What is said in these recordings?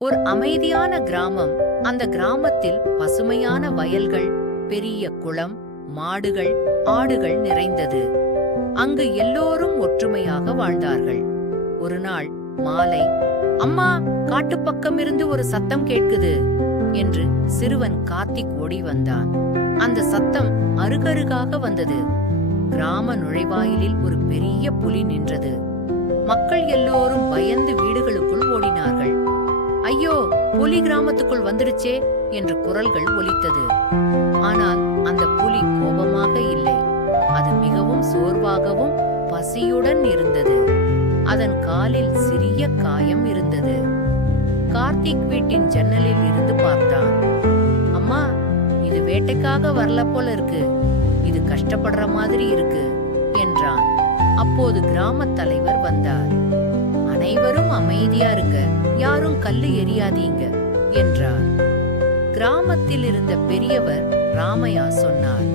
ஒரு அமைதியான கிராமம். அந்த கிராமத்தில் பசுமையான வயல்கள், பெரிய குளம், மாடுகள், ஆடுகள் நிறைந்தது. அங்கு எல்லோரும் ஒற்றுமையாக வாழ்ந்தார்கள். ஒரு நாள் மாலை, அம்மா, காட்டுப்பக்கம் இருந்து ஒரு சத்தம் கேட்குது என்று சிறுவன் கார்த்திக் ஓடி வந்தான். அந்த சத்தம் அருகருகாக வந்தது. கிராம நுழைவாயிலில் ஒரு பெரிய புலி நின்றது. மக்கள் எல்லோரும் பயந்து வீடுகளுக்குள் ஓடினார்கள். ஐயோ, புலி கிராமத்துக்குள் வந்துடுச்சே என்று குரல்கள் ஒலித்தது. ஆனால் அந்த புலி கோபமாக இல்லை. அது மிகவும் சோர்வாகவும் பசியுடன் இருந்தது. அதன் காலில் சிறிய காயம் இருந்தது. கார்த்திக் வீட்டின் ஜன்னலில் இருந்து பார்த்தான். அம்மா, இது வேட்டைக்காக வரல போல இருக்கு. இது கஷ்டப்படுற மாதிரி இருக்கு என்றான். அப்போது கிராமத் தலைவர் வந்தார். அனைவரும் அமைதியா இருங்க, யாரும் கல்லு எறியாதீங்க என்றார். கிராமத்தில் இருந்த பெரியவர் ராமையா சொன்னார்,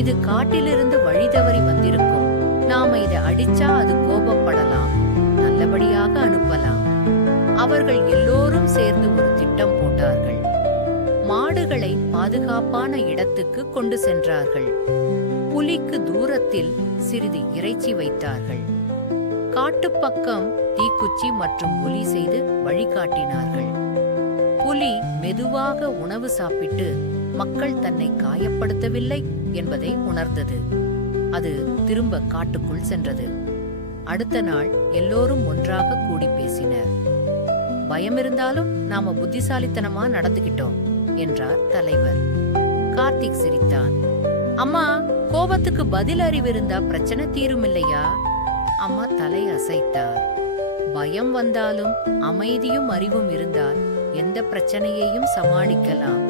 இது காட்டிலிருந்து வழி தவறி வந்திருக்கும். நாம இதை அடிச்சா அது கோபப்படலாம், நல்லபடியாக அனுப்பலாம். அவர்கள் எல்லோரும் சேர்ந்து ஒரு திட்டம் போட்டார்கள். மாடுகளை பாதுகாப்பான இடத்துக்கு கொண்டு சென்றார்கள். புலிக்கு தூரத்தில் சிறிது இறைச்சி வைத்தார்கள். காட்டுப்பக்கம் தீக்குச்சி மற்றும் ஒலி செய்து வழிகாட்டினார்கள். புலி மெதுவாக உணவு சாப்பிட்டு மக்கள் தன்னை காயப்படுத்தவில்லை என்பதை உணர்ந்தது. அது திரும்ப காட்டுக்குள் சென்றது. அடுத்த நாள் எல்லோரும் ஒன்றாக கூடி பேசினர். பயம் இருந்தாலும் நாம புத்திசாலித்தனமா நடந்துகிட்டோம் என்றார் தலைவர். கார்த்திக் சிரித்தான். அம்மா, கோபத்துக்கு பதில் அறிவிருந்தா பிரச்சனை தீரும் இல்லையா? அம்மா தலை அசைத்தார். பயம் வந்தாலும் அமைதியும் அறிவும் இருந்தால் எந்த பிரச்சனையையும் சமாளிக்கலாம்